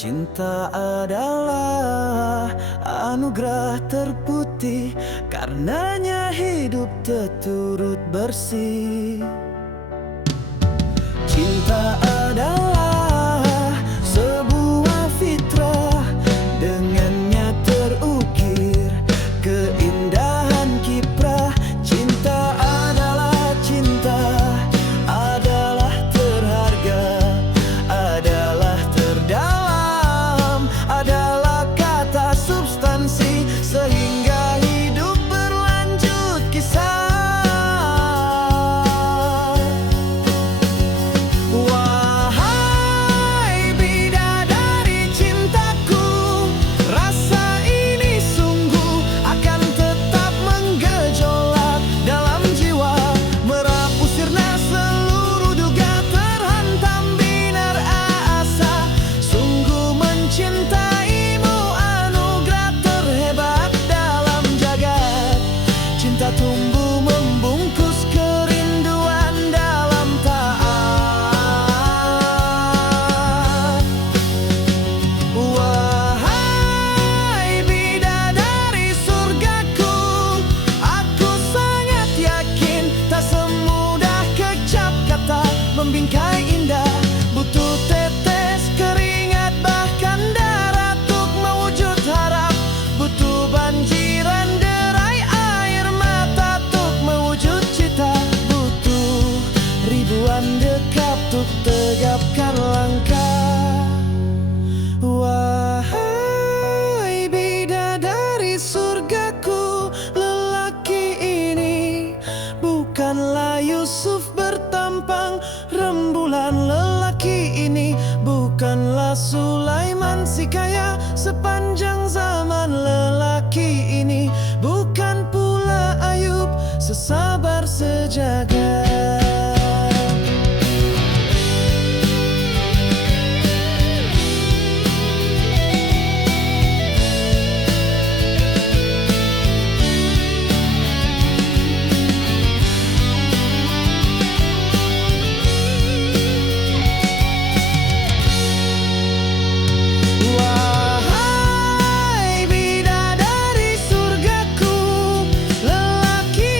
Cinta adalah anugerah terputih, karenanya hidup terturut bersih. Cinta adalah sebuah fitrah, dengannya terukir keindahan kiprah. Cinta adalah cinta, adalah terharga, adalah terdalam, adalah kata substansi, sehingga hidup berlanjut kisah. Wahai bidadari cintaku, rasa ini sungguh akan tetap menggejolak dalam jiwa, merapu sirna seluruh duga, terhantam binar asa. Sungguh mencintaimu, anugerah terhebat dalam jagat. Cinta tumbuh membungkus kerinduan dalam taat. Wahai bidadari surgaku, aku sangat yakin tak semudah kecap kata membingkai indah. Butuh tetes keringat bahkan darah untuk mewujud harap. Butuh banjiran derai air mata untuk mewujud cita. Butuh ribuan dekap untuk tegapkan langkah. Wahai bidadari surgaku, lelaki ini bukanlah Yusuf bertampang rembulan. Lelaki ini bukanlah Sulaiman si kaya sepanjang zaman. Lelaki ini bukan pula Ayub sesabar sejagat. Wahai bidadari surgaku, lelaki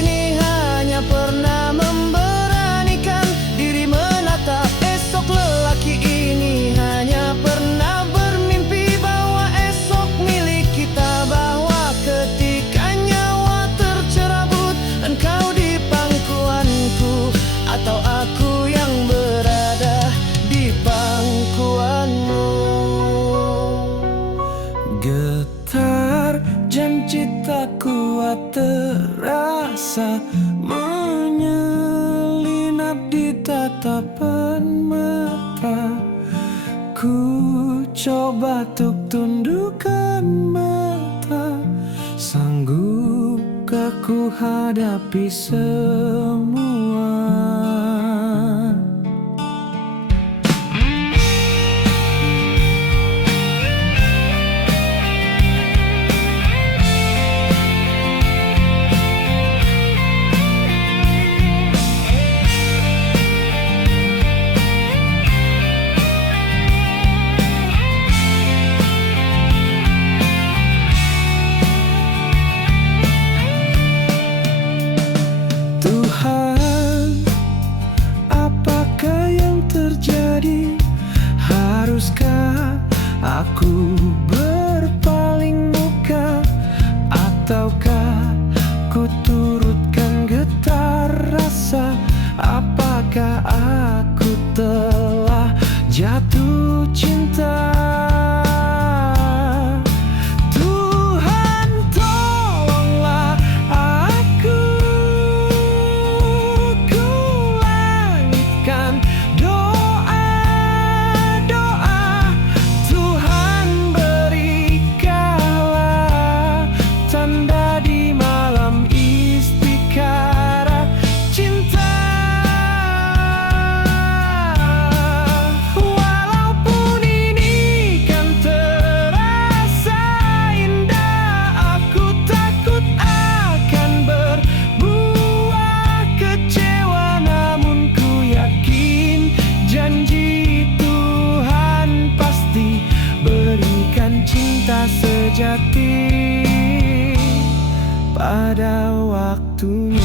ini hanya pernah memberanikan diri menatap esok. Lelaki ini hanya pernah bermimpi bahwa esok milik kita, bahwa ketika nyawa tercerabut engkau di pangkuanku, atau aku yang berada di pangkuanmu. Getar janji tak kuat terasa menyelinap di tatapan mata. Ku coba tuk tundukkan mata, sanggupkah ku hadapi semua? Tuhan, apakah yang terjadi? Haruskah aku berpaling muka, ataukah ku turutkan getar rasa? Apakah aku telah jatuh cinta? Tuhan, tolonglah aku. Ku langitkan doa-doa. Tuhan, berikanlah tanda di malam istikharah cinta. Walaupun ini cinta sejati pada waktunya.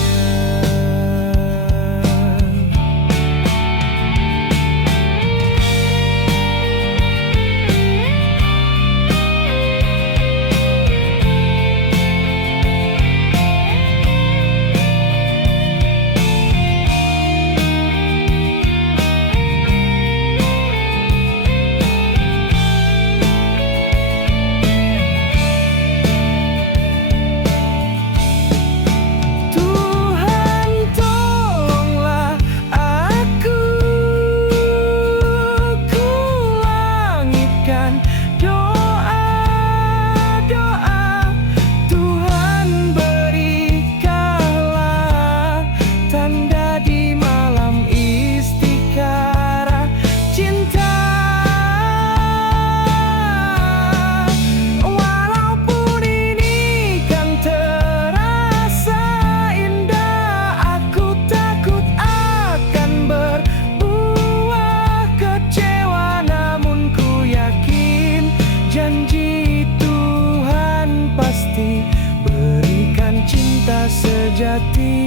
Sejati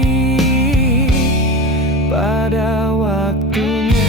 pada waktunya.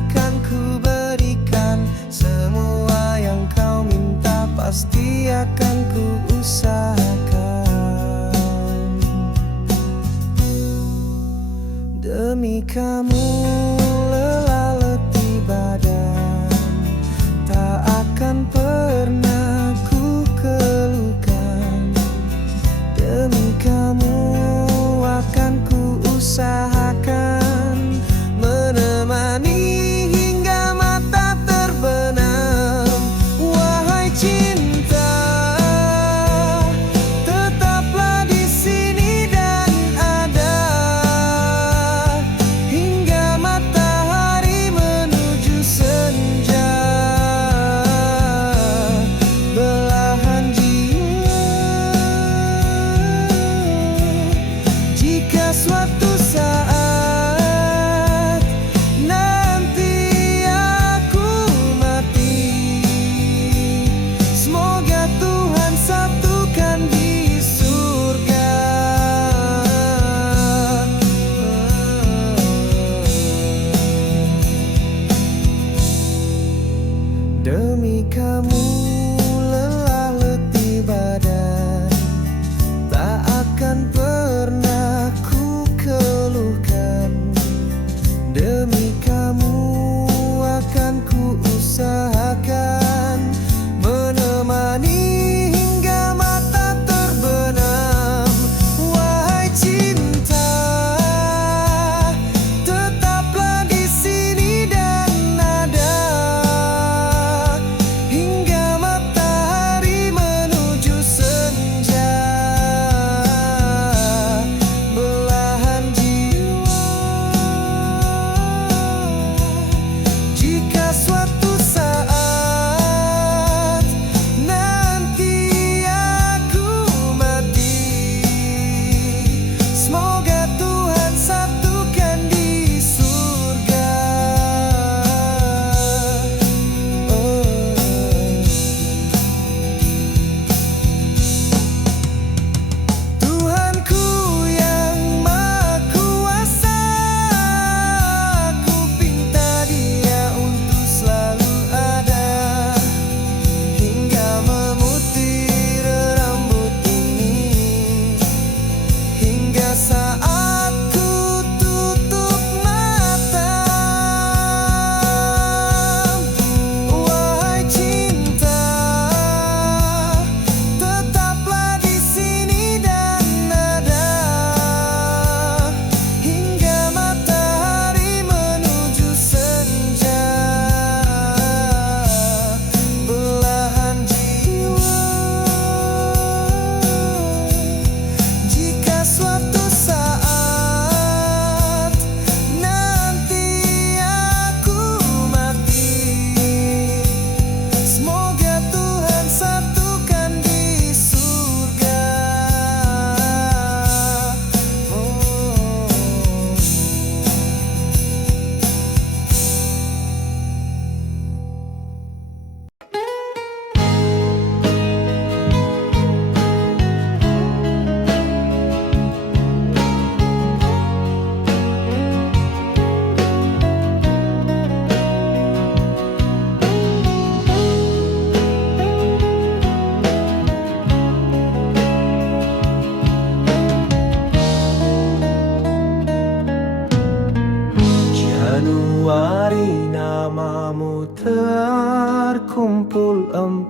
Akan ku berikan semua yang kau minta, pasti akan ku usahakan demi kamu. Lelah letih badan tak akan pernah ku keluhkan, demi kamu akan ku usahakan menemani hingga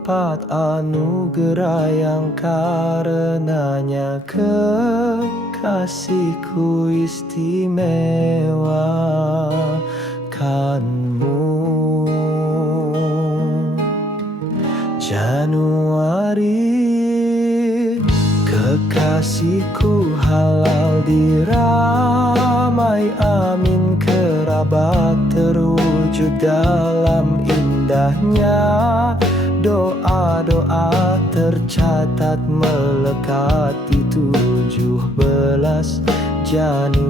tempat anugerah yang karenanya kekasihku istimewakanmu. Januari, kekasihku halal diramai, amin kerabat terwujud dalam indahnya doa-doa tercatat melekat di 17 Januari.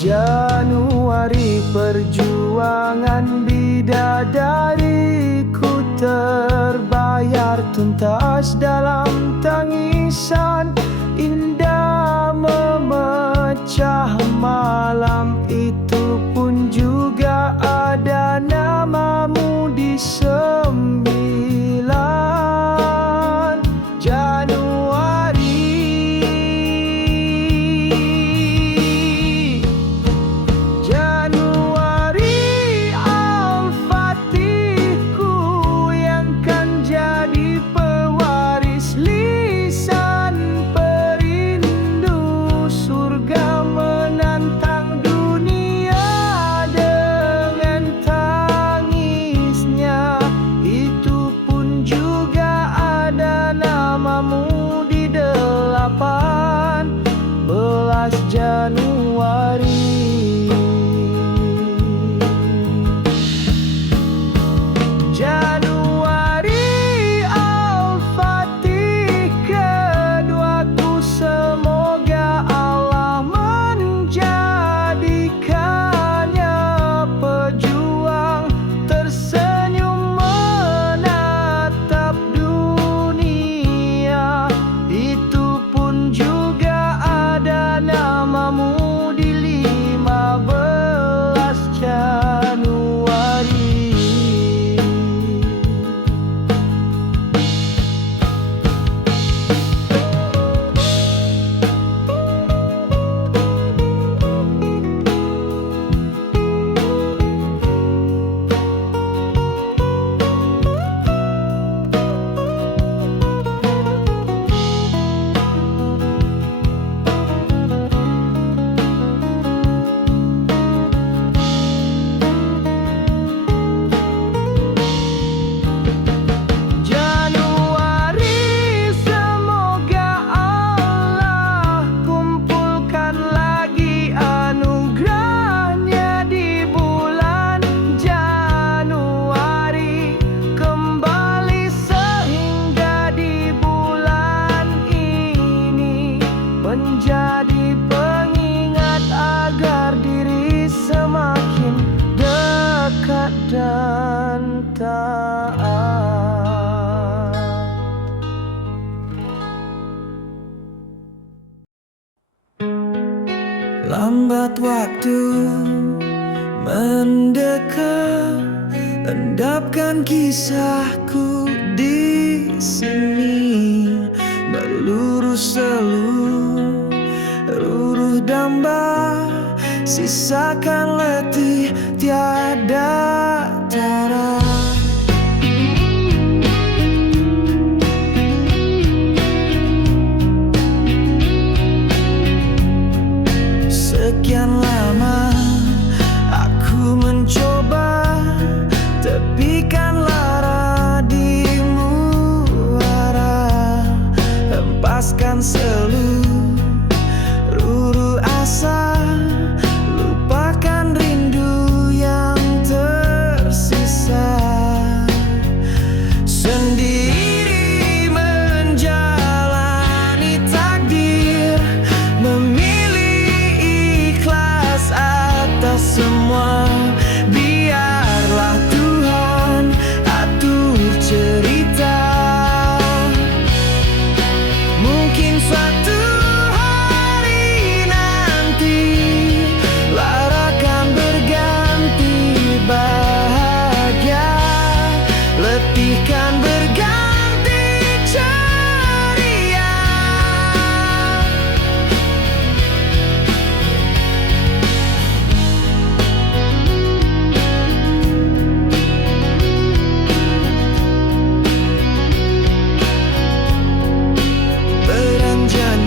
Januari, perjuangan bidadariku terbayar tuntas dalam tangisan indah memecah malam. Itu pun juga ada namamu di 9 Januari. Januari, Al-Fatihku yang kan jadi pewaris lisan perindu surga menantang dunia dengan tangisnya. Itu pun juga ada namamu di 18 Januari. Januari, Al-Fatih keduaku, semoga Allah menjadikannya pejuang tersenyum menatap dunia. Itu pun juga ada namamu di 15 Januari. Januari, semoga Allah kumpulkan lagi anugerahnya di bulan Januari kembali, sehingga di bulan ini menjadi pengingat agar diri semakin dekat dan taat. Lambat waktu mendekat, endapkan kisahku di sini, melurus seluruh damba, sisakan letih tiada tara. Sekian lama aku mencoba, tepikanlah radimuara, hempaskan seluruh asa, lupakan rindu yang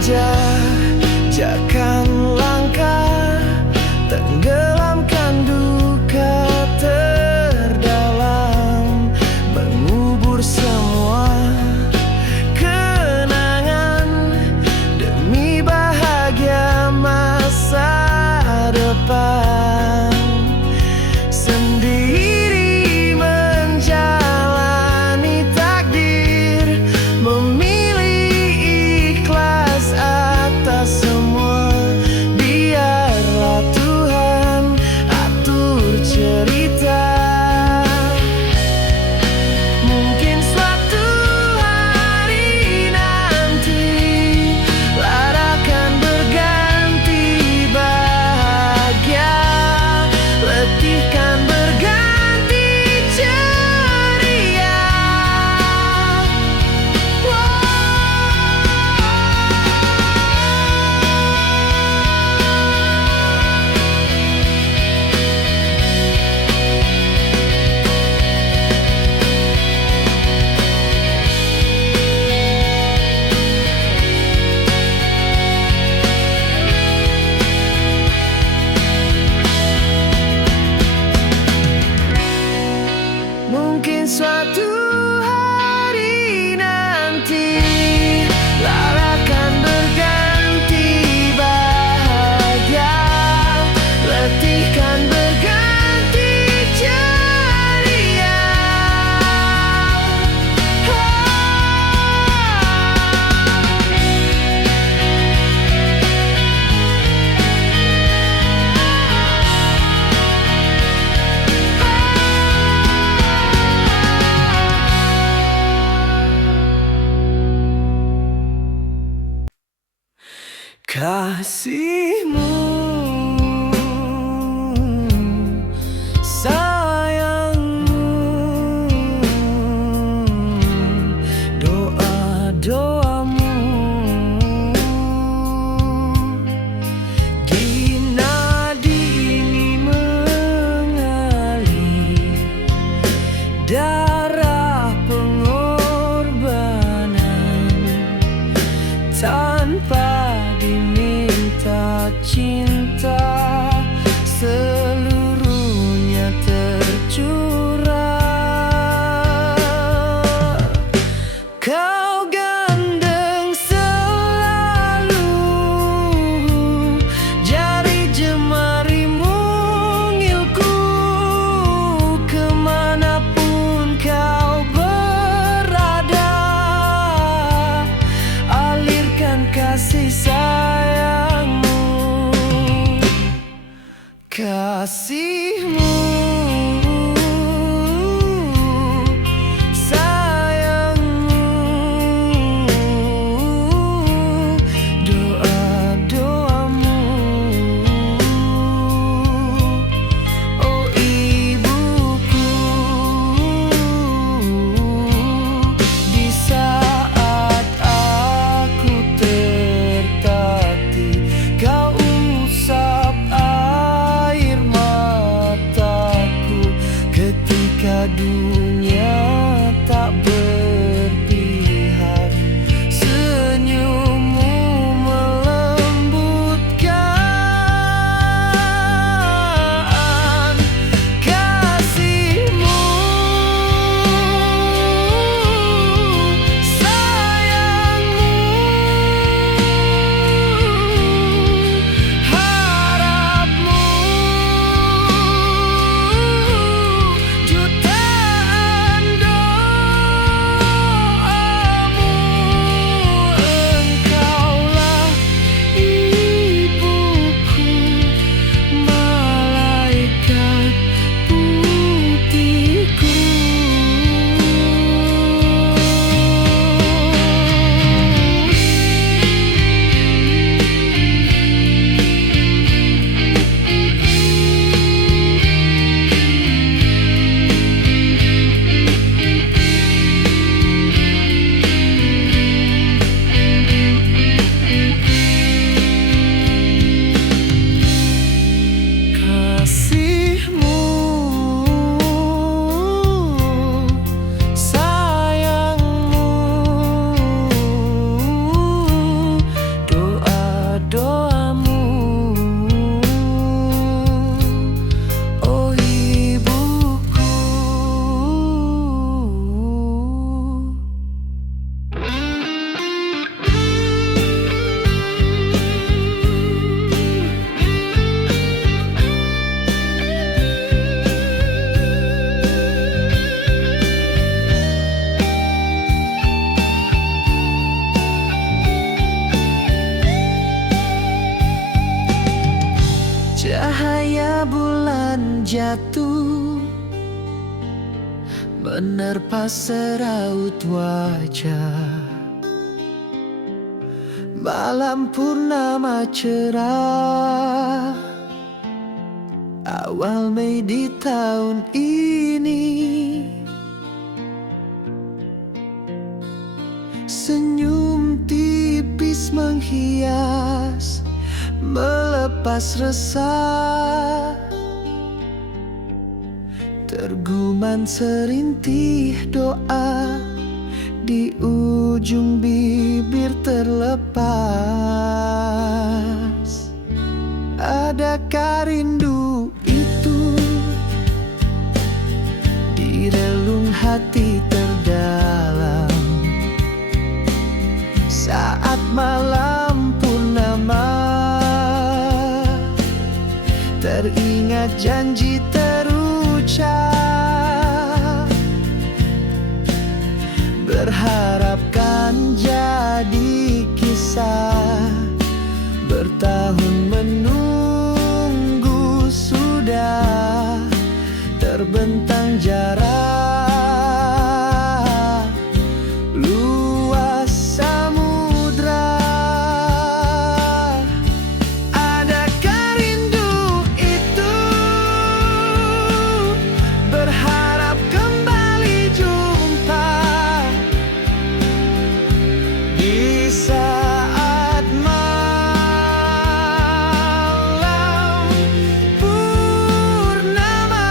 menjajakan langkah, tenggelamkan duka terdalam, mengubur semua kenangan demi bahagia masa depan. Sendiri menjalani takdir, memilih ikhlas atas semua. Biarlah Tuhan atur cerita. Mungkin suatu hari nanti lara akan berganti bahagia, letih kan berganti ceria. Mungkin suatu hari nanti lara akan berganti bahagia, letih kan berganti ceria. Kasihmu, sayangmu, doa-doamu di nadi ini mengalir darah pengorbanan tanpa diminta cinta, seluruhnya tercurah. Kau gandeng selalu, jari jemarimu ngilku, kemanapun kau berada, alirkan kasih sayangmu. Kasihmu, sayangmu, jatuh menerpa seraut wajah. Malam purnama cerah, awal Mei di tahun ini. Senyum tipis menghias, melepas resah. Terguman serintih doa di ujung bibir terlepas. Adakah rindu itu di relung hati terdalam saat malam purnama? Teringat janji terucap, berharapkan jadi kisah. Bertahun menunggu sudah terbentang jarak luas samudra. Adakah rindu itu berharap kembali jumpa di saat malam purnama?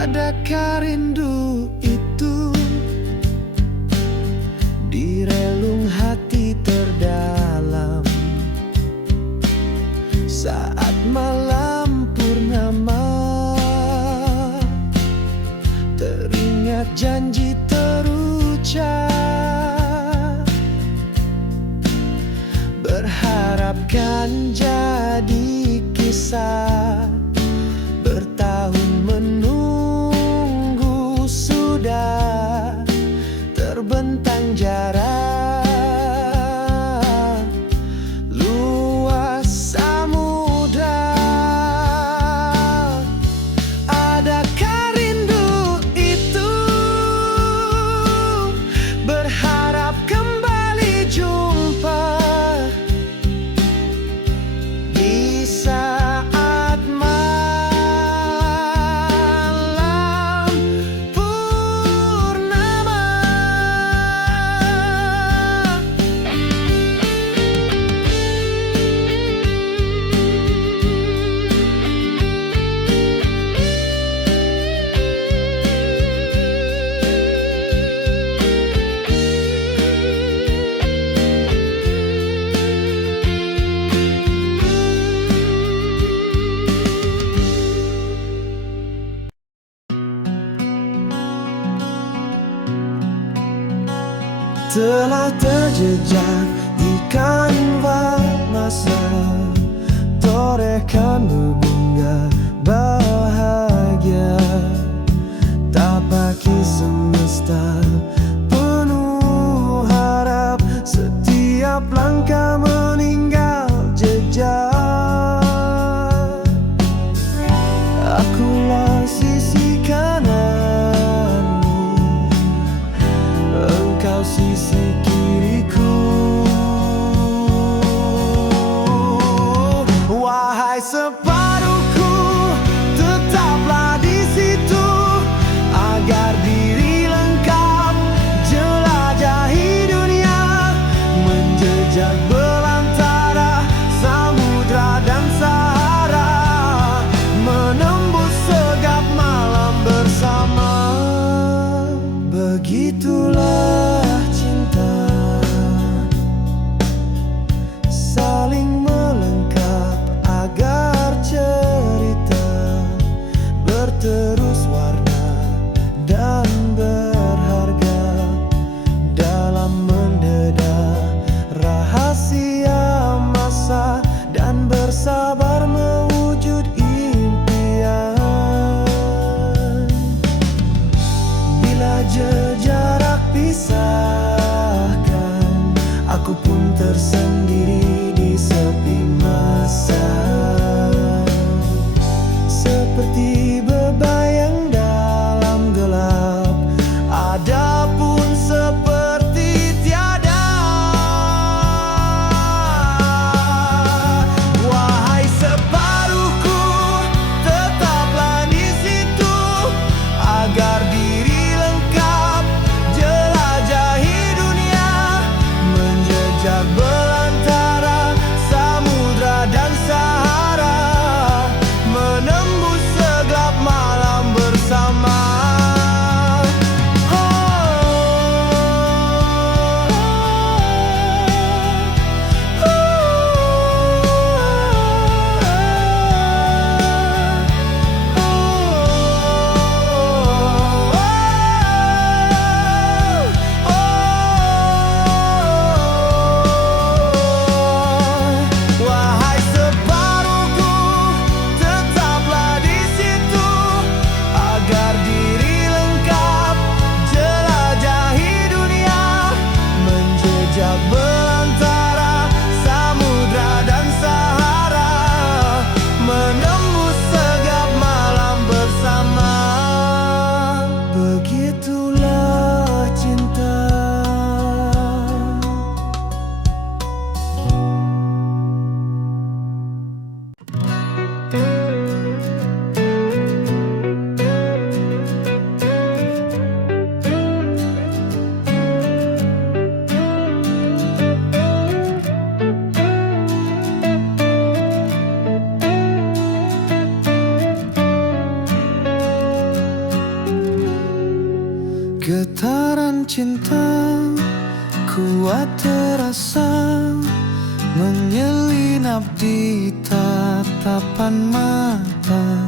Adakah rindu itu di relung hati terdalam saat malam purnama? Teringat janji terucap, berharapkan jadi kisah. Bertahun menunggu sudah terbentang jarak luas samudra. Adakah rindu itu berharap kembali jumpa di saat malam purnama? Telah terjejak di kanva masa, torehkan berbunga bahagia. Tapaki semesta penuh harap, setiap langkah meninggal jejak. Akulah sisi kananmu, engkau sisi kiriku. Wahai separuhku, tetaplah di situ agar diri lengkap jelajahi dunia, menjejak belantara samudra dan Sahara, menembus segap malam bersama. Begitulah cinta, saling melengkap agar Getaran cinta kuat terasa menyelinap di tatapan mata.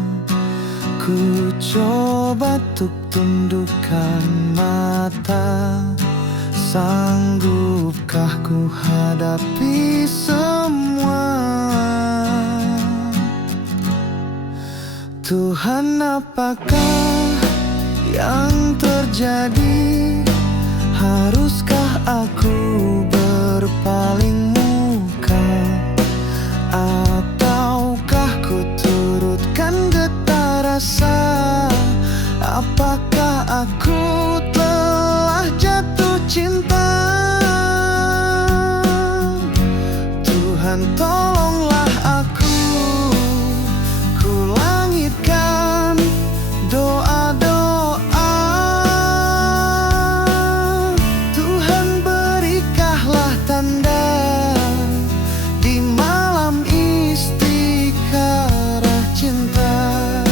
Ku coba untuk tundukkan mata. Sanggupkah ku hadapi semua? Tuhan, apakah yang terjadi? Haruskah aku berpaling muka? Ataukah ku turutkan getar rasa? Apakah aku telah jatuh cinta? Tuhan, tolonglah aku. Ku langitkan doa-doa. Tuhan, berikanlah tanda di malam istikharah cinta.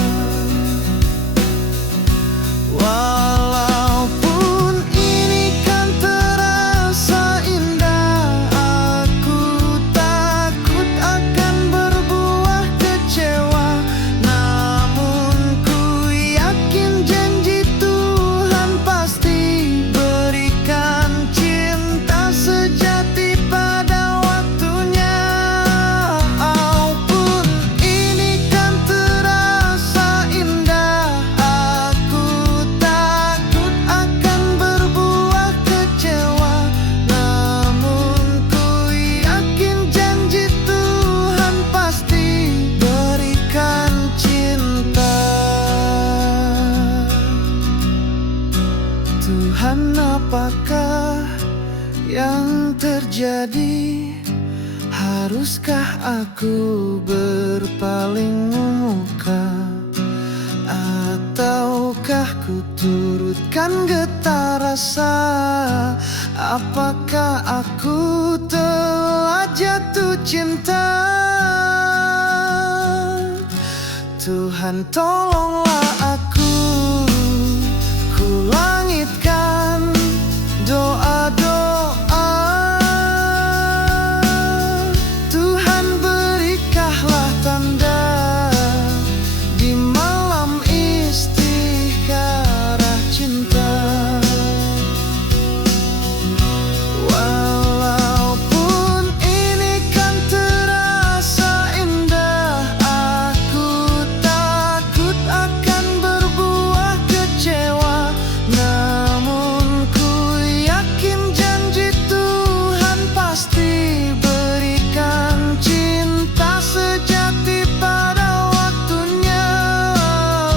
Walaupun ini kan terasa indah, aku takut akan berbuah kecewa. Namun ku yakin janji Tuhan pasti berikan cinta sejati pada waktunya. Walaupun ini kan terasa indah, aku takut akan berbuah kecewa. Namun ku yakin janji Tuhan pasti berikan cinta. Tuhan, apakah yang terjadi? Haruskah aku berpaling muka? Ataukah ku turutkan getar rasa? Apakah aku telah jatuh cinta? Tuhan, tolonglah aku. Ku langitkan doa-doa. Tuhan, berikanlah tanda di malam istikharah cinta. Walaupun ini kan terasa indah, aku takut akan berbuah kecewa. Namun ku yakin janji Tuhan pasti berikan cinta sejati pada waktunya.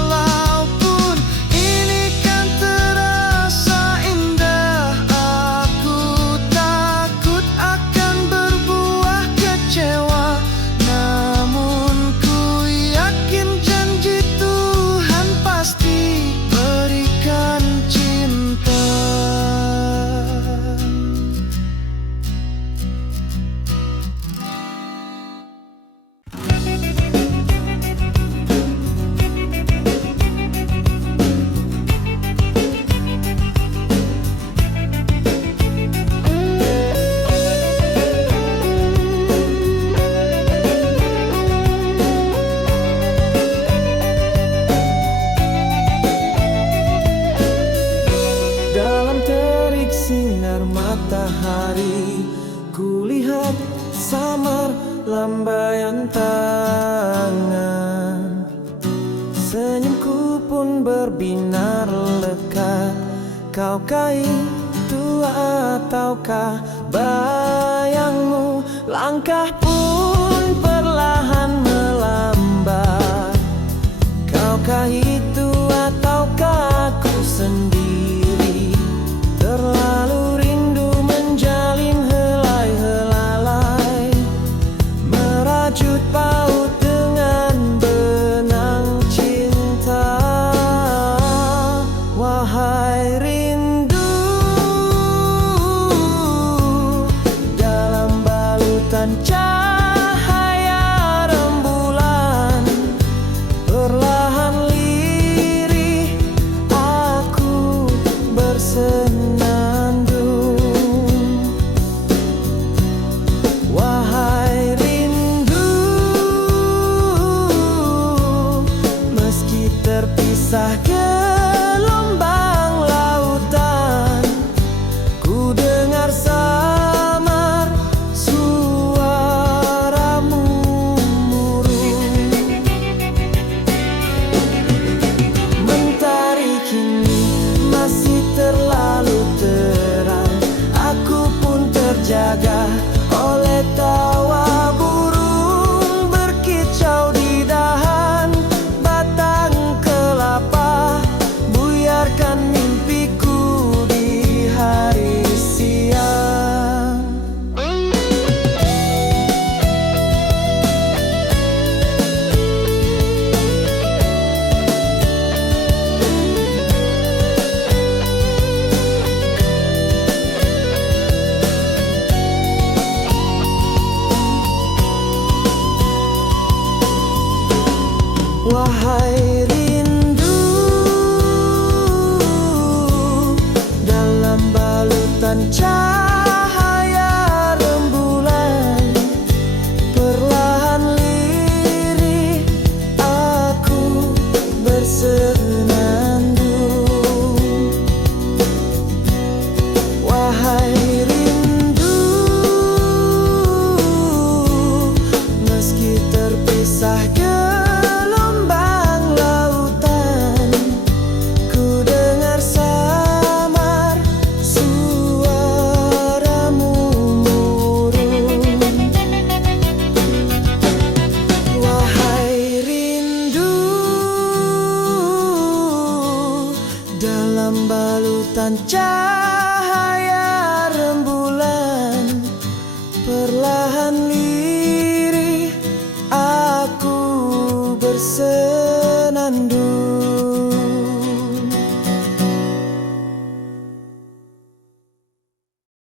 Walaupun ini kan terasa indah, aku takut akan berbuah kecewa. Namun ku yakin janji Tuhan pasti berikan cinta. Dalam terik sinar matahari, kulihat samar lambaian tangan. Senyumku pun berbinar lekat. Kaukah itu ataukah bayangmu? Langkah pun perlahan melambat. Kaukah itu ataukah aku sendiri? Terlalu rindu menjalin helai-helalai, merajut paut dengan benang cinta. Wahai rindu, dalam balutan cahaya terpisah gelombang lautan, ku dengar samar suaramu murung. Mentari kini masih terlalu terang, aku pun terjaga oleh tawa burung berkicau di dahan batang kelapa. Buyarkan mimpiku di hari siang. Wahai rindu, dalam balutan cahaya rembulan, perlahan lirih aku bersenandung. Wahai rindu, meski terpisah